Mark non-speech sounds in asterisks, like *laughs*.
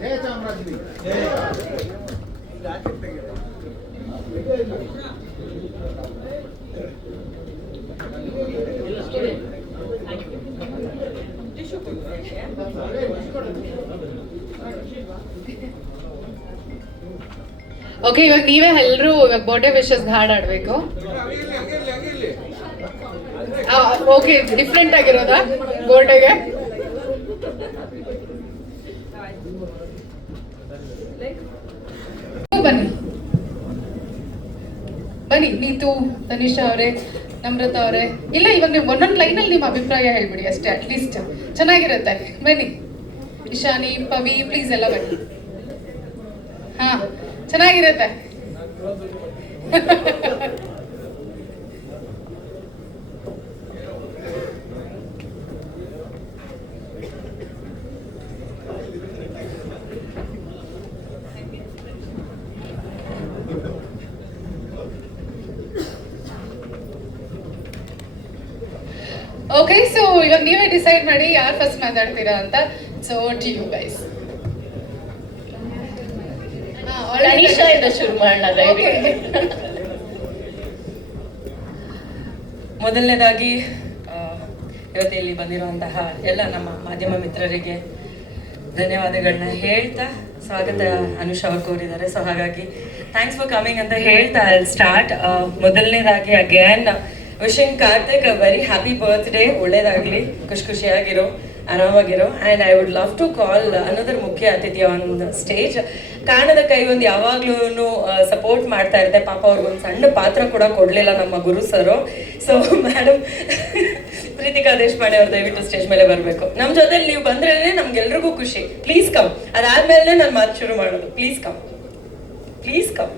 ಹೇ okay ಇವಾಗ ನೀವೇ ಎಲ್ಲರೂ ಇವಾಗ ಬರ್ಡೇ ವಿಶಸ್ ಹಾಡ್ ಆಡ್ಬೇಕು ಓಕೆ ಡಿಫ್ರೆಂಟ್ ಆಗಿರೋದಾ ಬರ್ಡೇಗೆ ಬನ್ನಿ. ಬನ್ನಿ ನೀತು ತನಿಷಾ ಅವರೇ, ನಮ್ರತ ಅವರೇ. ಇಲ್ಲ, ಇವಾಗ ನೀವು ಒಂದೊಂದು ಲೈನಲ್ಲಿ ನಿಮ್ಮ ಅಭಿಪ್ರಾಯ ಹೇಳ್ಬಿಡಿ ಅಷ್ಟೇ ಅಟ್ಲೀಸ್ಟ್ ಚೆನ್ನಾಗಿರುತ್ತೆ. ಬನ್ನಿ. ಇಶಾನಿ, ಪವಿ ಪ್ಲೀಸ್ ಎಲ್ಲ ಬನ್ನಿ. ಹಾ, ಚೆನ್ನಾಗಿರುತ್ತೆ. *laughs* ಓಕೆ ಸೊ ಇವಾಗ ನೀವೇ ಡಿಸೈಡ್ ಮಾಡಿ ಯಾರು ಫಸ್ಟ್ ಮಾತಾಡ್ತೀರಾ ಅಂತ. ಸೊ ಟಿ ಯು ಗೈಸ್ ಇಂದ ಶುರು ಮಾಡೋಣ ಮೊದಲನೇದಾಗಿ ಆ, ಇವತ್ತು ಇಲ್ಲಿ ಬಂದಿರುವಂತಹ ಎಲ್ಲ ನಮ್ಮ ಮಾಧ್ಯಮ ಮಿತ್ರರಿಗೆ ಧನ್ಯವಾದಗಳನ್ನ ಹೇಳ್ತಾ ಸ್ವಾಗತ ಅನುಷ್ ಅವ್ರು ಕೋರಿದ್ದಾರೆ. ಸೊ ಹಾಗಾಗಿ ಥ್ಯಾಂಕ್ಸ್ ಫಾರ್ ಕಮಿಂಗ್ ಅಂತ ಹೇಳ್ತಾ ಸ್ಟಾರ್ಟ್ ಮೊದಲನೇದಾಗಿ again wishing Karthik very happy birthday ಒಳ್ಳೇದಾಗಲಿ. ಖುಷಿ ಖುಷಿಯಾಗಿರೋ, ಆರಾಮಾಗಿರೋ. And I would love to call ಅನ್ನೋದ್ರ ಮುಖ್ಯ ಅತಿಥಿ ಆನ್ ಸ್ಟೇಜ್ ಕಾಣದ ಕೈ ಒಂದು ಯಾವಾಗ್ಲೂ ಸಪೋರ್ಟ್ ಮಾಡ್ತಾ ಇರುತ್ತೆ. ಪಾಪ ಅವ್ರಿಗೊಂದು ಸಣ್ಣ ಪಾತ್ರ ಕೂಡ ಕೊಡಲಿಲ್ಲ ನಮ್ಮ ಗುರು sir. So madam Preethika Deshpande ಅವ್ರು ದಯವಿಟ್ಟು ಸ್ಟೇಜ್ ಮೇಲೆ ಬರಬೇಕು. ನಮ್ಮ ಜೊತೆಲಿ ನೀವು ಬಂದ್ರೇ ನಮ್ಗೆಲ್ರಿಗೂ ಖುಷಿ. ಪ್ಲೀಸ್ ಕಮ್ ಅದಾದ್ಮೇಲೆ ನಾನು ಮಾತು ಶುರು ಮಾಡೋದು. Please come please come